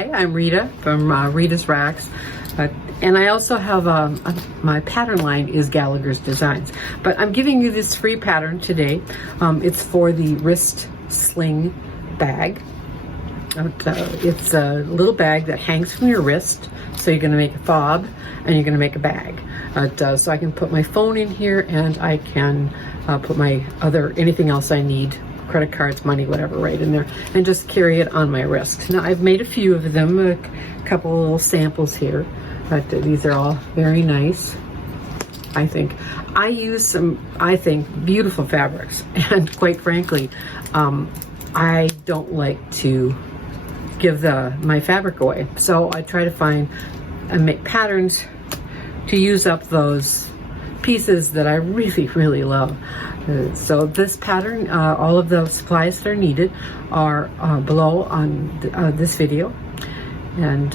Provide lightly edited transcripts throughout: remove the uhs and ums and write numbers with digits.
Hi, I'm Rita from Rita's Racques, and I also have my pattern line is Gallagher's Designs, but I'm giving you this free pattern today. It's for the wrist sling bag. It's a little bag that hangs from your wrist, so you're going to make a fob and you're going to make a bag. So I can put my phone in here, and I can put my anything else I need, credit cards, money, whatever, right in there, and just carry it on my wrist. Now I've made a few of them, a couple of little samples here, but these are all very nice. I think I use some, beautiful fabrics, and quite frankly, I don't like to give my fabric away, so I try to find and make patterns to use up those pieces that I really love. So this pattern, all of the supplies that are needed are below on this video, and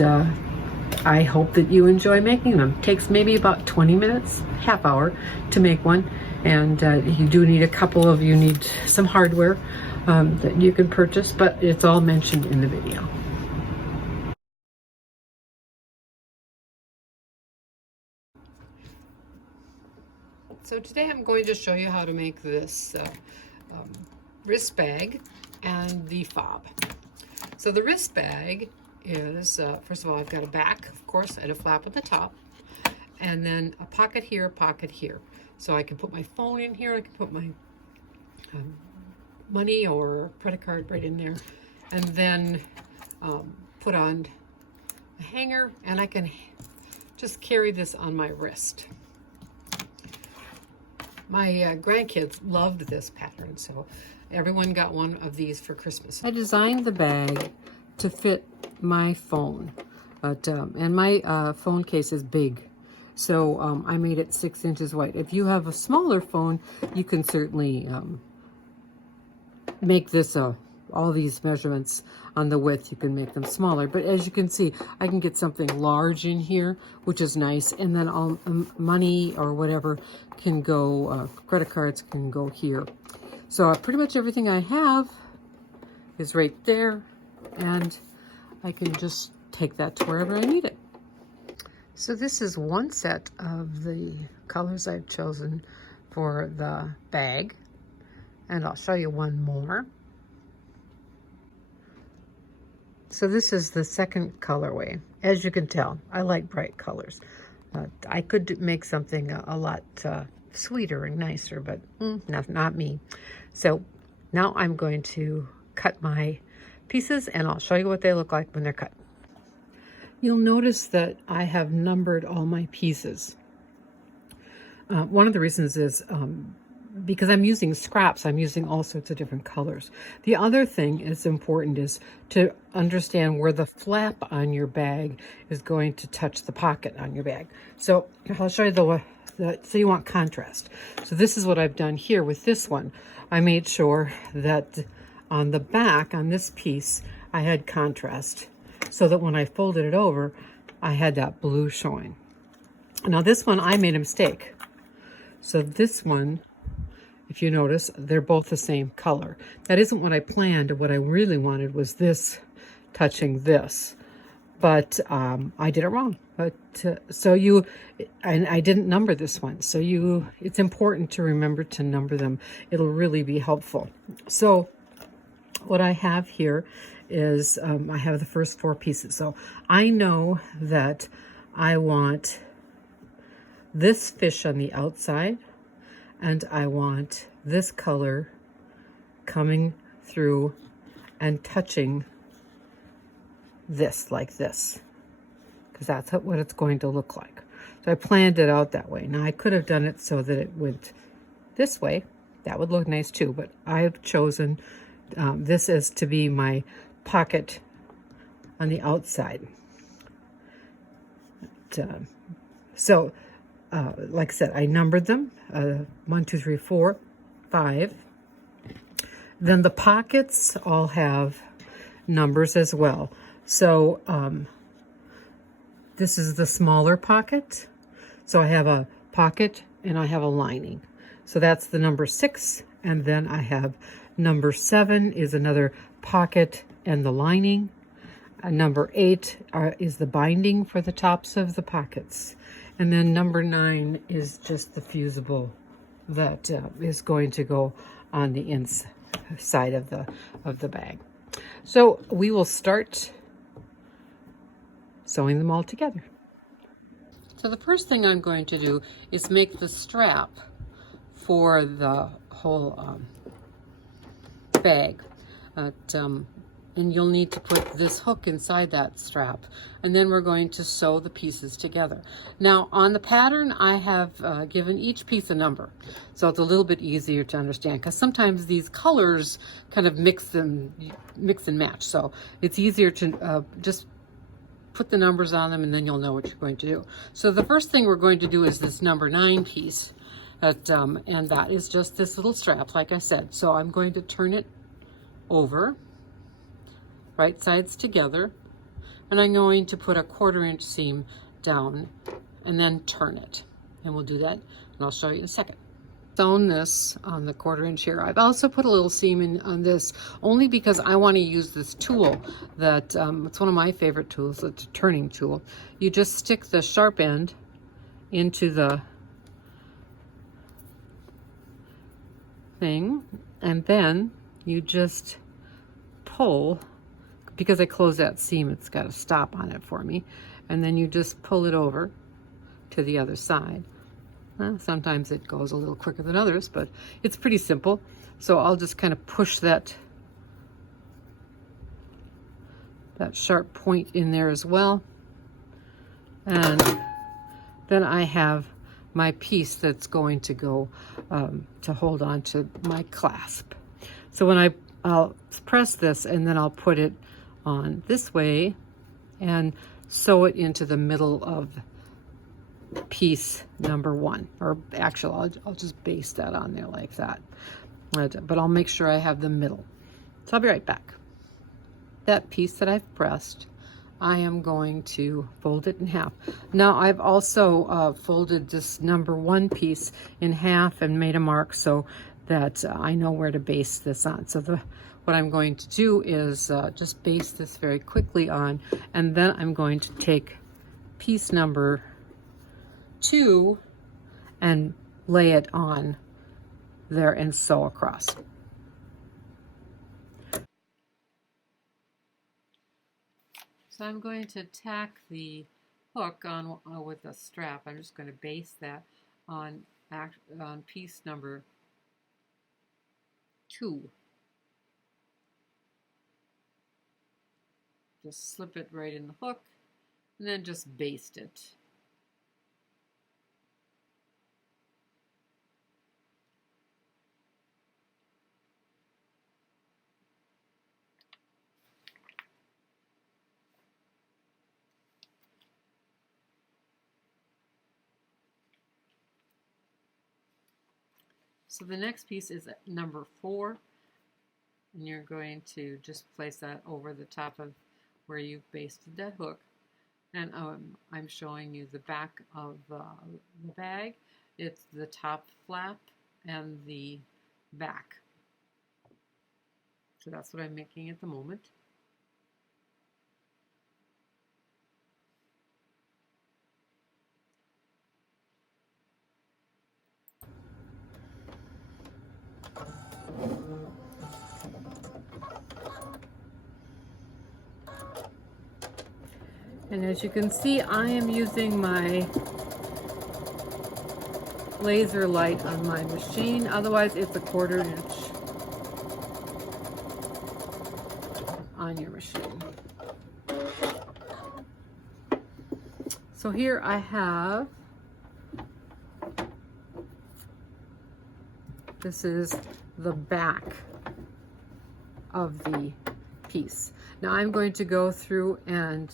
I hope that you enjoy making them. It takes maybe about 20 minutes, half hour to make one, and you do need you need some hardware that you can purchase, but it's all mentioned in the video. So today I'm going to show you how to make this wrist bag and the fob. So the wrist bag is, first of all, I've got a back, of course, and a flap on the top, and then a pocket here, a pocket here. So I can put my phone in here, I can put my money or credit card right in there, and then put on a hanger, and I can just carry this on my wrist. My grandkids loved this pattern, so everyone got one of these for Christmas. I designed the bag to fit my phone, and my phone case is big, so I made it 6 inches wide. If you have a smaller phone, you can certainly make this all these measurements on the width, you can make them smaller, but as you can see, I can get something large in here, which is nice, and then all money or whatever can go, credit cards can go here. So pretty much everything I have is right there, and I can just take that to wherever I need it. So this is one set of the colors I've chosen for the bag, and I'll show you one more. So this is the second colorway. As you can tell, I like bright colors. I could make something a lot sweeter and nicer, but not me. So now I'm going to cut my pieces, and I'll show you what they look like when they're cut. You'll notice that I have numbered all my pieces. One of the reasons is because I'm using scraps, I'm using all sorts of different colors. The other thing is important is to understand where the flap on your bag is going to touch the pocket on your bag. So I'll show you so you want contrast. So this is what I've done here with this one. I made sure that on the back, on this piece, I had contrast, so that when I folded it over, I had that blue showing. Now this one, I made a mistake. So this one, if you notice, they're both the same color. That isn't what I planned. What I really wanted was this touching this, but I did it wrong. But and I didn't number this one. So it's important to remember to number them. It'll really be helpful. So what I have here is I have the first 4 pieces. So I know that I want this fish on the outside, and I want this color coming through and touching this like this, because that's what it's going to look like. So I planned it out that way. Now I could have done it so that it would this way. That would look nice too, but I've chosen this as to be my pocket on the outside. Like I said, I numbered them, 1, 2, 3, 4, 5. Then the pockets all have numbers as well. So this is the smaller pocket. So I have a pocket and I have a lining. So that's the number 6. And then I have number 7 is another pocket and the lining. Number 8 is the binding for the tops of the pockets. And then number 9 is just the fusible that is going to go on the inside of the bag. So we will start sewing them all together. So the first thing I'm going to do is make the strap for the whole bag. And you'll need to put this hook inside that strap, and then we're going to sew the pieces together. Now on the pattern I have given each piece a number, so it's a little bit easier to understand, because sometimes these colors kind of mix and match, so it's easier to just put the numbers on them and then you'll know what you're going to do. So the first thing we're going to do is this number 9 piece, and that is just this little strap, like I said. So I'm going to turn it over, right sides together, and I'm going to put a 1/4 inch seam down and then turn it. And we'll do that, and I'll show you in a second. Sewn this on the 1/4 inch here. I've also put a little seam in on this only because I want to use this tool that it's one of my favorite tools. It's a turning tool. You just stick the sharp end into the thing, and then you just pull. Because I closed that seam, it's got a stop on it for me, and then you just pull it over to the other side. Sometimes it goes a little quicker than others, but it's pretty simple. So I'll just kind of push that sharp point in there as well. And then I have my piece that's going to go to hold on to my clasp. So when I'll press this, and then I'll put it on this way and sew it into the middle of piece number 1, or actually I'll just baste that on there like that, but I'll make sure I have the middle. So I'll be right back. That piece that I've pressed, I am going to fold it in half. Now I've also folded this number 1 piece in half and made a mark so that I know where to baste this on. So what I'm going to do is just baste this very quickly on, and then I'm going to take piece number 2 and lay it on there and sew across. So I'm going to tack the hook on with a strap. I'm just going to baste that on piece number 2. Just slip it right in the hook and then just baste it. So the next piece is number 4, and you're going to just place that over the top of where you basted that hook. And I'm showing you the back of the bag. It's the top flap and the back. So that's what I'm making at the moment. And as you can see, I am using my laser light on my machine. Otherwise, it's a 1/4 inch on your machine. So here I have, this is the back of the piece. Now I'm going to go through and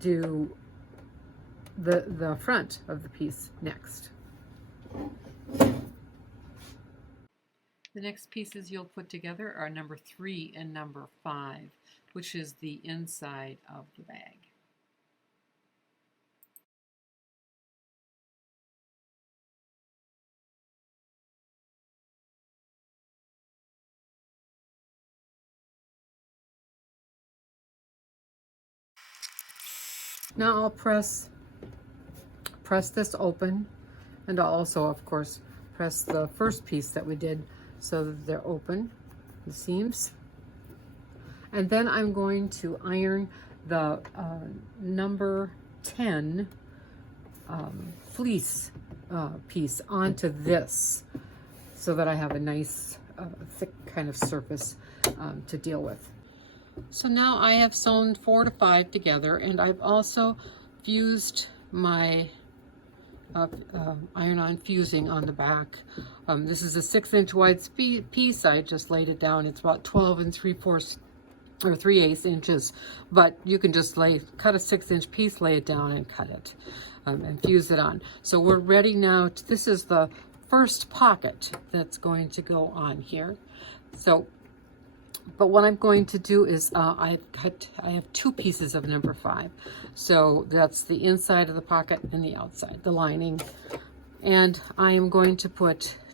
do the front of the piece next. The next pieces you'll put together are number 3 and number 5, which is the inside of the bag. Now I'll press this open, and I'll also, of course, press the first piece that we did so that they're open, the seams. And then I'm going to iron the number 10 fleece piece onto this so that I have a nice thick kind of surface to deal with. So now I have sewn 4 to 5 together, and I've also fused my iron-on fusing on the back. This is a 6-inch wide piece. I just laid it down. It's about 12 3/4 or 3/8 inches, but you can just cut a 6-inch piece, lay it down, and cut it and fuse it on. So we're ready now. This is the first pocket that's going to go on here. So, but what I'm going to do is I have 2 pieces of number 5. So that's the inside of the pocket and the outside, the lining. And I am going to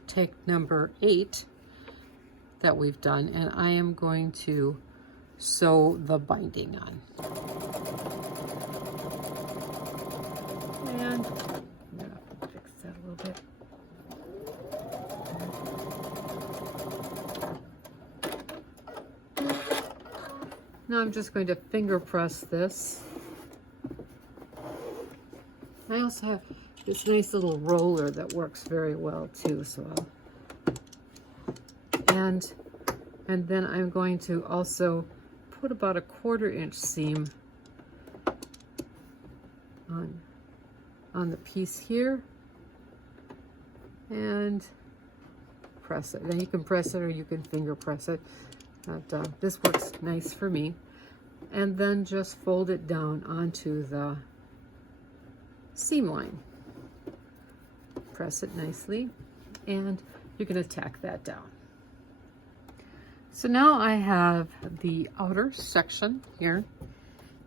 take number 8 that we've done, and I am going to sew the binding on. And I'm gonna fix that a little bit. Now I'm just going to finger press this. I also have this nice little roller that works very well too, so and then I'm going to also put about a 1/4 inch seam on the piece here and press it. Then you can press it or you can finger press it. But, this works nice for me. And then just fold it down onto the seam line. Press it nicely, and you can tack that down. So now I have the outer section here,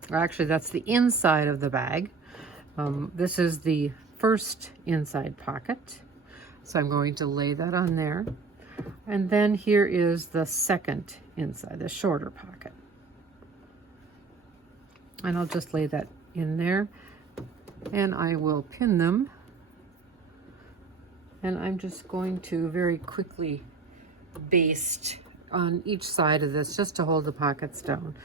or actually that's the inside of the bag. This is the first inside pocket. So I'm going to lay that on there. And then here is the second inside, the shorter pocket. And I'll just lay that in there, and I will pin them. And I'm just going to very quickly baste on each side of this just to hold the pockets down.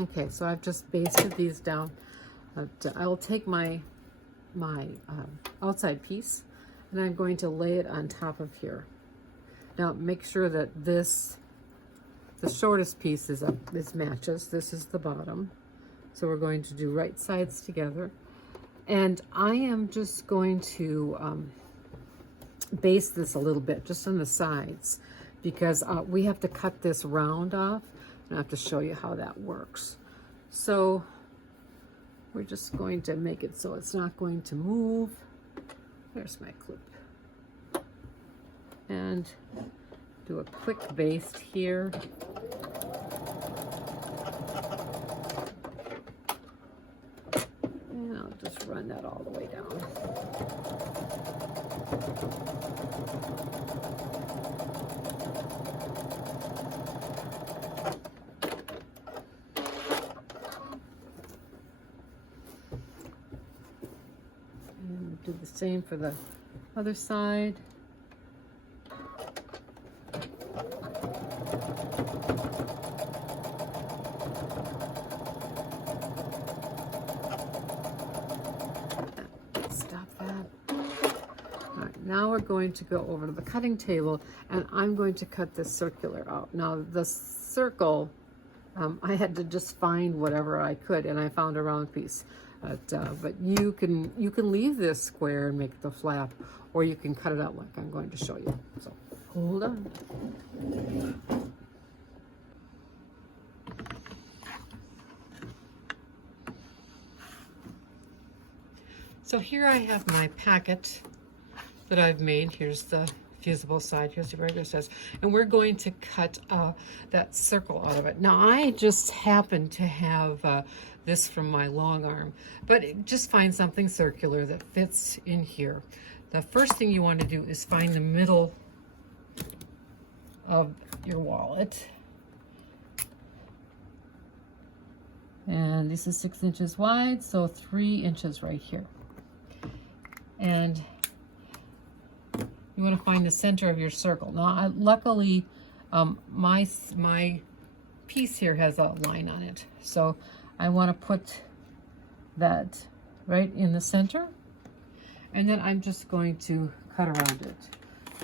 Okay, so I've just basted these down. I'll take my outside piece, and I'm going to lay it on top of here. Now make sure that the shortest piece is matches. This is the bottom. So we're going to do right sides together. And I am just going to baste this a little bit, just on the sides, because we have to cut this round off. I have to show you how that works. So we're just going to make it so it's not going to move. There's my clip. And do a quick baste here. And I'll just run that all the way down. Do the same for the other side. Stop that. All right, now we're going to go over to the cutting table, and I'm going to cut this circular out. Now the circle, I had to just find whatever I could, and I found a round piece. But you can leave this square and make the flap, or you can cut it out like I'm going to show you. So hold on. So here I have my packet that I've made. Here's the fusible side. Here's the regular size. And we're going to cut that circle out of it. Now, I just happen to have this from my long arm, but just find something circular that fits in here. The first thing you want to do is find the middle of your wallet. And this is 6 inches wide, so 3 inches right here. And you want to find the center of your circle. Now, luckily, my piece here has a line on it, so I want to put that right in the center, and then I'm just going to cut around it.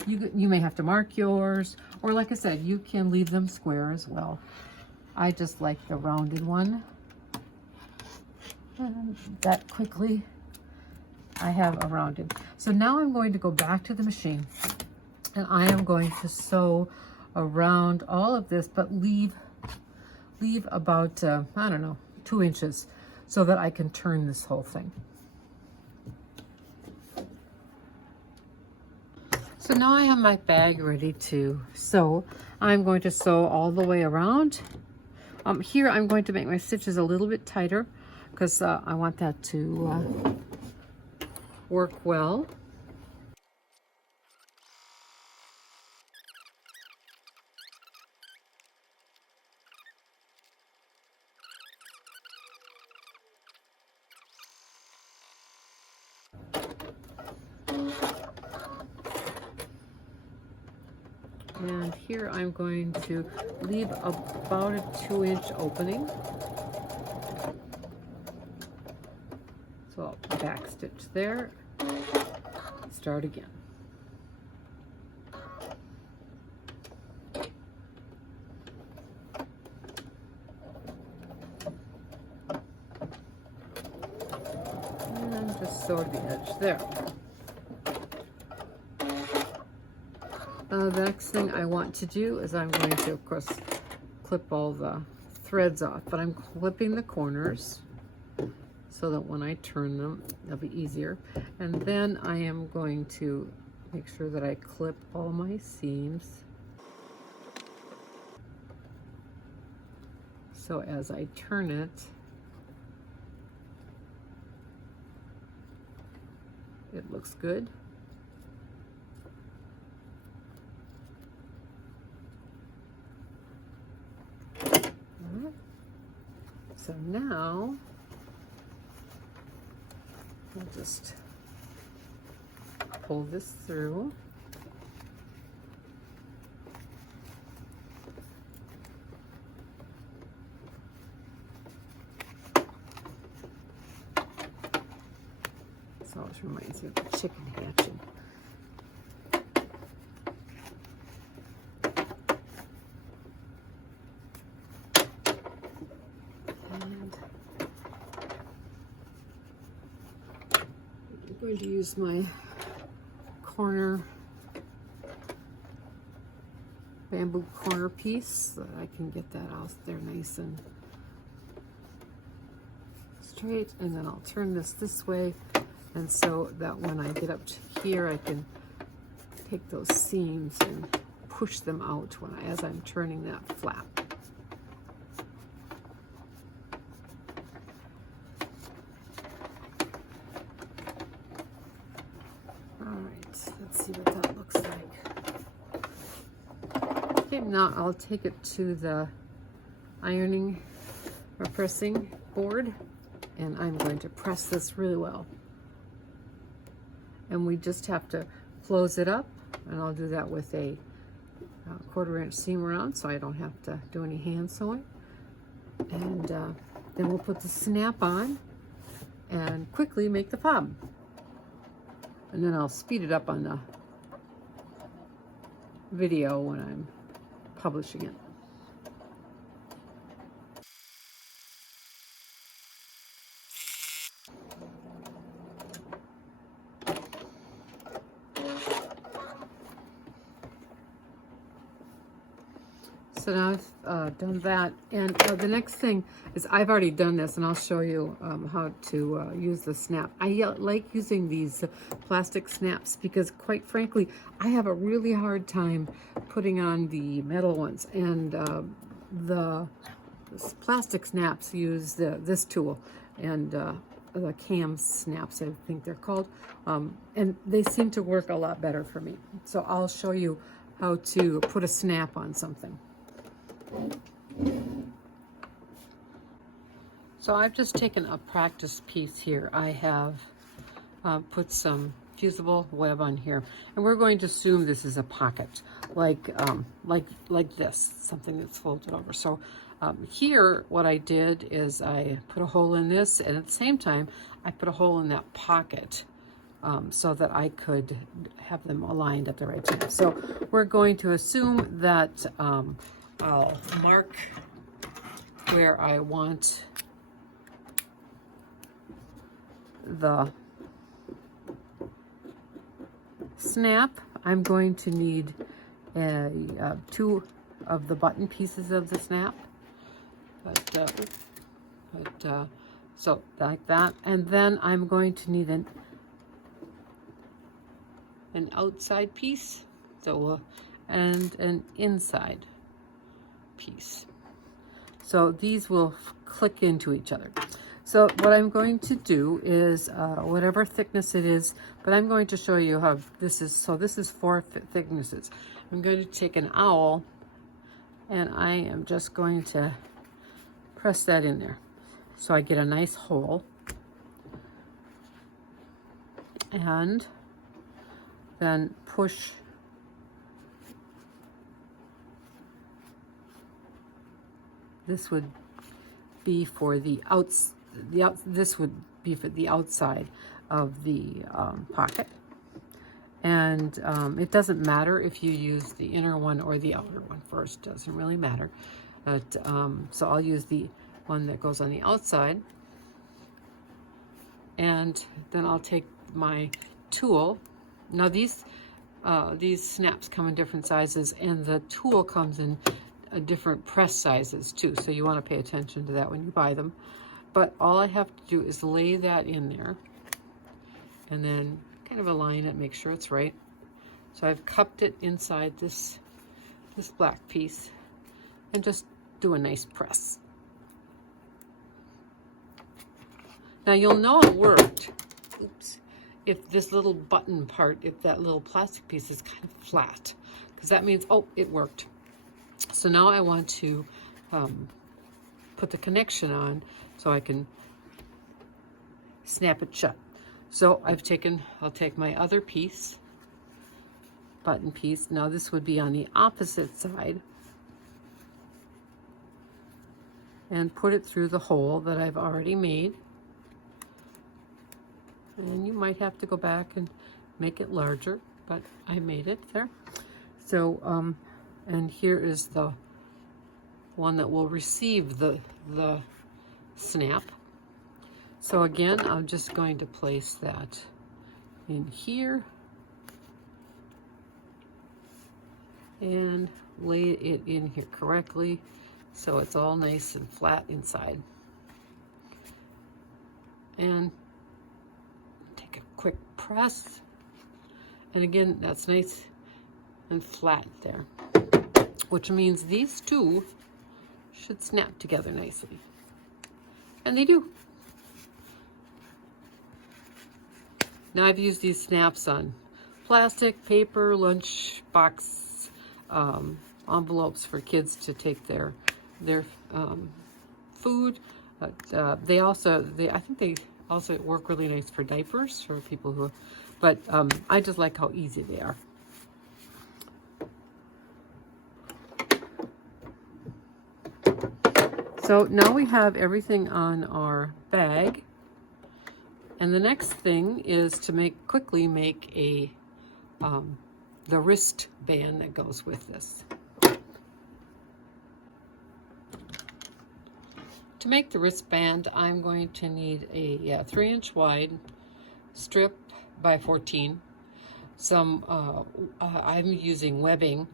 You may have to mark yours, or like I said, you can leave them square as well. I just like the rounded one. And that quickly I have a rounded. So now I'm going to go back to the machine, and I am going to sew around all of this, but leave about I don't know, 2 inches, so that I can turn this whole thing. So now I have my bag ready to sew. I'm going to sew all the way around. Here I'm going to make my stitches a little bit tighter, because I want that to work well. And here I'm going to leave about a 2-inch opening. So I'll back stitch there, start again. And just sew the edge there. The next thing I want to do is I'm going to, of course, clip all the threads off, but I'm clipping the corners so that when I turn them, they'll be easier. And then I am going to make sure that I clip all my seams. So as I turn it, it looks good. So now I'll just pull this through. This always reminds me of the chicken hatching. I'm going to use my bamboo corner piece so that I can get that out there nice and straight, and then I'll turn this way, and so that when I get up to here I can take those seams and push them out as I'm turning that flap. Let's see what that looks like. Okay, now I'll take it to the ironing or pressing board, and I'm going to press this really well. And we just have to close it up, and I'll do that with a 1/4 inch seam around so I don't have to do any hand sewing. And then we'll put the snap on and quickly make the fob. And then I'll speed it up on the video when I'm publishing it. So now I've done that, and the next thing is I've already done this, and I'll show you how to use the snap. I like using these plastic snaps because, quite frankly, I have a really hard time putting on the metal ones, and the plastic snaps use this tool, and the cam snaps, I think they're called, and they seem to work a lot better for me. So I'll show you how to put a snap on something. So I've just taken a practice piece here. I have put some fusible web on here, and we're going to assume this is a pocket, like this, something that's folded over. So here, what I did is I put a hole in this, and at the same time, I put a hole in that pocket so that I could have them aligned at the right time. So we're going to assume that I'll mark where I want the snap. I'm going to need 2 of the button pieces of the snap, so like that, and then I'm going to need an outside piece, so and an inside piece. So these will click into each other. So what I'm going to do is whatever thickness it is, but I'm going to show you how this is. So this is 4 thicknesses. I'm going to take an owl, and I am just going to press that in there so I get a nice hole, and then push this would be for the this would be for the outside of the pocket, and it doesn't matter if you use the inner one or the outer one first, doesn't really matter, but so I'll use the one that goes on the outside, and then I'll take my tool. Now these snaps come in different sizes, and the tool comes in different press sizes too, so you want to pay attention to that when you buy them. But all I have to do is lay that in there and then kind of align it, make sure it's right. So I've cupped it inside this black piece and just do a nice press. Now you'll know it worked, oops, if this little button part, if that little plastic piece is kind of flat, because that means, oh, it worked. So now I want to put the connection on so I can snap it shut. So I'll take my other piece, button piece. Now this would be on the opposite side, and put it through the hole that I've already made. And you might have to go back and make it larger, but I made it there. So, and here is the one that will receive the snap. So again, I'm just going to place that in here and lay it in here correctly so it's all nice and flat inside. And take a quick press, and again, that's nice and flat there, which means these two should snap together nicely, and they do. Now I've used these snaps on plastic, paper, lunch box, envelopes for kids to take their food. But I think they also work really nice for diapers for people who. But I just like how easy they are. So now we have everything on our bag, and the next thing is to quickly make a the wristband that goes with this. To make the wristband, I'm going to need a 3-inch wide strip by 14. I'm using webbing,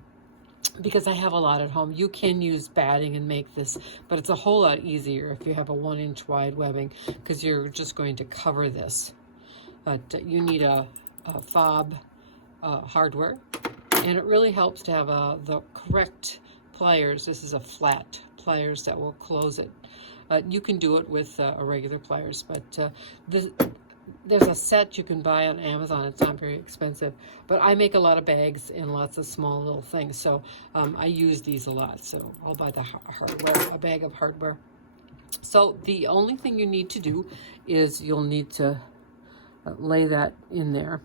because I have a lot at home. You can use batting and make this, but it's a whole lot easier if you have a 1-inch wide webbing, because you're just going to cover this. But you need a fob hardware, and it really helps to have the correct pliers. This is a flat pliers that will close it. You can do it with a regular pliers, but there's a set you can buy on Amazon. It's not very expensive, but I make a lot of bags and lots of small little things, so I use these a lot. So I'll buy the hardware, a bag of hardware. So the only thing you need to do is you'll need to lay that in there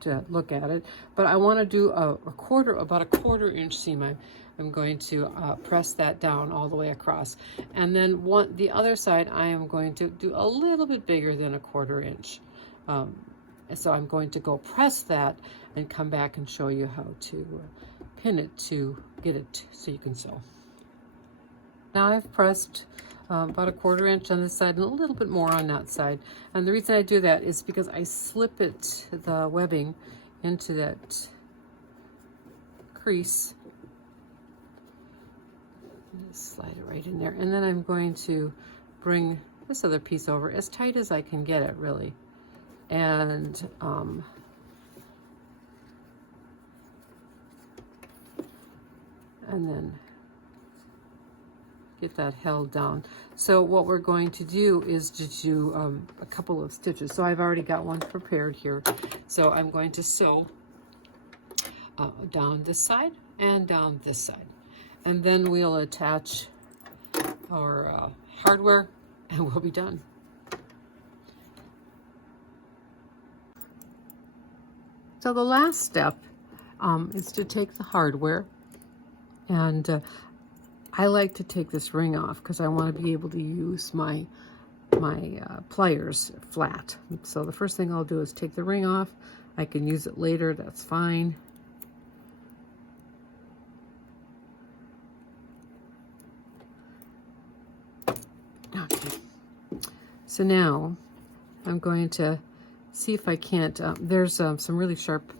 to look at it. But I want to do about a quarter inch seam. I'm going to press that down all the way across, and then the other side I am going to do a little bit bigger than a quarter inch. So I'm going to go press that and come back and show you how to pin it to get it so you can sew. Now I've pressed about a quarter inch on this side and a little bit more on that side, and the reason I do that is because I slip the webbing into that crease. Just slide it right in there, and then I'm going to bring this other piece over as tight as I can get it, really, and then get that held down. So what we're going to do is to do a couple of stitches. So I've already got one prepared here, so I'm going to sew down this side and down this side. And then we'll attach our hardware and we'll be done. So the last step is to take the hardware, and I like to take this ring off because I want to be able to use my pliers flat. So the first thing I'll do is take the ring off. I can use it later, that's fine. So now I'm going to see if I can't, there's some really sharp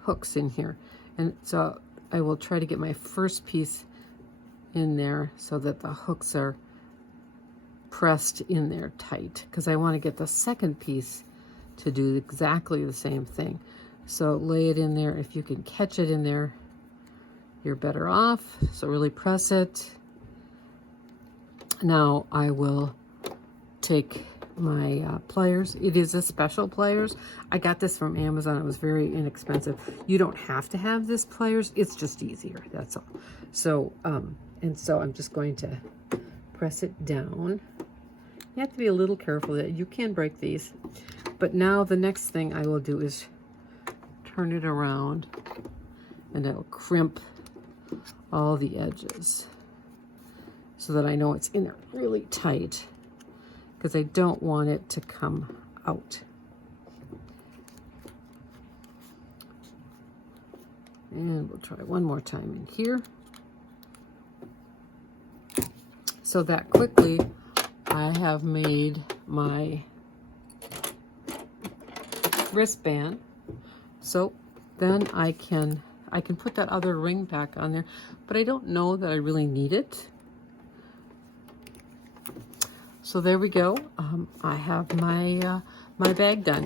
hooks in here. And so I will try to get my first piece in there so that the hooks are pressed in there tight, because I want to get the second piece to do exactly the same thing. So lay it in there. If you can catch it in there, you're better off. So really press it. Now I will take my pliers. It is a special pliers. I got this from Amazon. It was very inexpensive. You don't have to have this pliers. It's just easier. That's all. So and so I'm just going to press it down. You have to be a little careful that you can break these. But now the next thing I will do is turn it around, and I'll crimp all the edges so that I know it's in there really tight, because I don't want it to come out. And we'll try one more time in here. So that quickly I have made my wristband. So then I can put that other ring back on there, but I don't know that I really need it. So there we go. I have my my bag done.